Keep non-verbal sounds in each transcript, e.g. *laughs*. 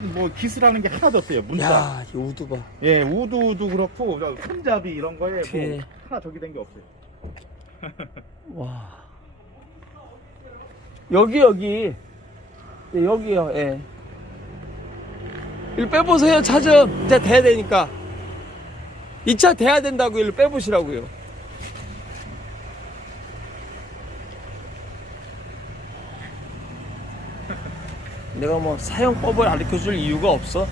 뭐 기스라는 게 하나도 없어요. 문자. 야, 이 우드 봐. 예, 우드도 그렇고 저 손잡이 이런 거에 뒤에. 뭐 하나 저기 된 게 없어요. *laughs* 와. 여기 여기. 예, 여기요. 예. 이를 빼보세요. 차 좀 이제 돼야 되니까. 이차 돼야 된다고 이를 빼보시라고요. 내가 뭐 사용법을 가르쳐 줄 이유가 없어.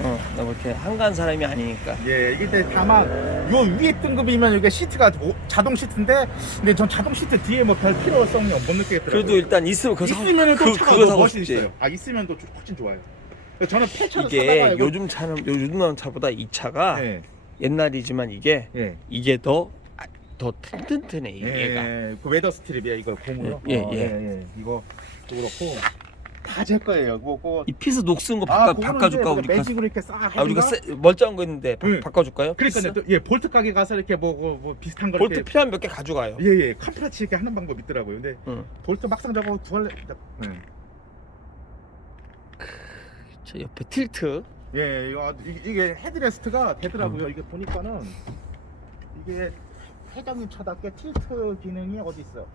어, 내가 뭐 이렇게 한가한 사람이 아니니까. 예, 이게 이제 다만 요 위에 등급이면 이게 시트가 오- 자동 시트인데 근데 전 자동 시트 뒤에 뭐 별 필요성이 못 느끼겠더라고요. 그래도 일단 있으면 그거 사- 있으면은 또 그, 차가 그거 더 사고 싶지. 있어요. 아 있으면 또 훨씬 좋아요. 저는 폐차를 이게 사다가 이거- 요즘 차는 요즘 나온 차보다 이 차가 예, 옛날이지만 이게 예. 이게 더 더 튼튼해 이 얘가. 예, 그 웨더 스트립이야 이거 고무로. 예, 어, 예. 예. 이거 또 그렇고 다 제 거예요. 그거 이 피스 녹슨 거 아, 바꿔 바꿔줄까 이제 우리가? 매직으로 이렇게 싹 아 우리가? 세- 멀쩡한 거 있는데 바, 응. 바꿔줄까요? 그러니까 피스? 또, 예 볼트 가게 가서 이렇게 뭐, 뭐, 뭐 비슷한 걸 볼트 이렇게 필요한 몇개 가져가요. 예예 컴프라치 이렇게 하는 방법 있더라고요. 근데 응. 볼트 막상 잡아 두할래. 예. 저 옆에 틸트. 예, 이거 아주- 이게, 이게 헤드레스트가 되더라고요. 이게 보니까는 이게 회장님 차답게 틸트 기능이 어디 있어요?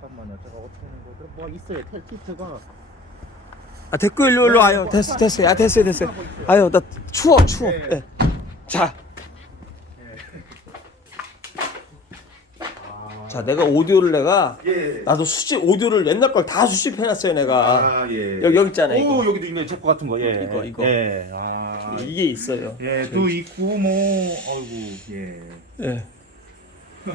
잠깐만요. 제가 어떻게 하는 거죠? 뭐 있어요. 틸- 틸트가. 아 됐고 일로 일로 와요. 됐어 됐어. 야 됐어요 됐어요. 아유 나 추워 추워. 네. 예. 자, 아, 자 내가 오디오를 내가 예. 나도 수집 오디오를 옛날 걸 다 수집해놨어요 내가. 아, 예. 여기 여기 있잖아 오, 이거. 여기도 있네. 제거 같은 거. 예. 이거, 이거. 예. 아. 이게 있어요. 예, 또 있고 뭐 어이구. 예. 예. *laughs*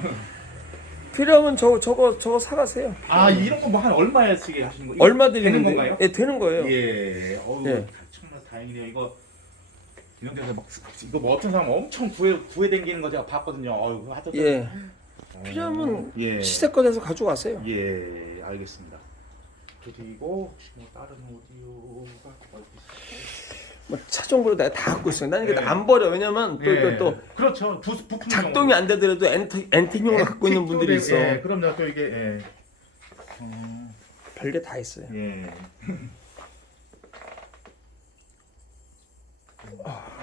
필요하면 저 저거 저거 사가세요. 아, 이런 거 뭐한 쓰게 하시는 거? 얼마 되는 드리는 건가요? 예, 되는 거예요. 예. 어우, 예. 정말 다행이네요. 이거 이런 데서 막 이거 뭐 어떤 사람 엄청 구해 구해 댕기는 거 제가 봤거든요. 어이구, 하여튼 예. 어, 필요하면 예. 시세권에서 가져가세요. 예, 알겠습니다. 그리고 뭐 다른 오디오가 어디 뭐 차종부로 내가 다 갖고 있어요. 난 이게 네. 안 버려. 왜냐면 또 또 예. 네. 또 그렇죠. 부, 부품 작동이 안 되더라도 엔트 엔팅용으로 갖고 있는 분들이 있어. 예, 그럼요. 또 이게 예. 음, 별게 다 있어요. 예. 아.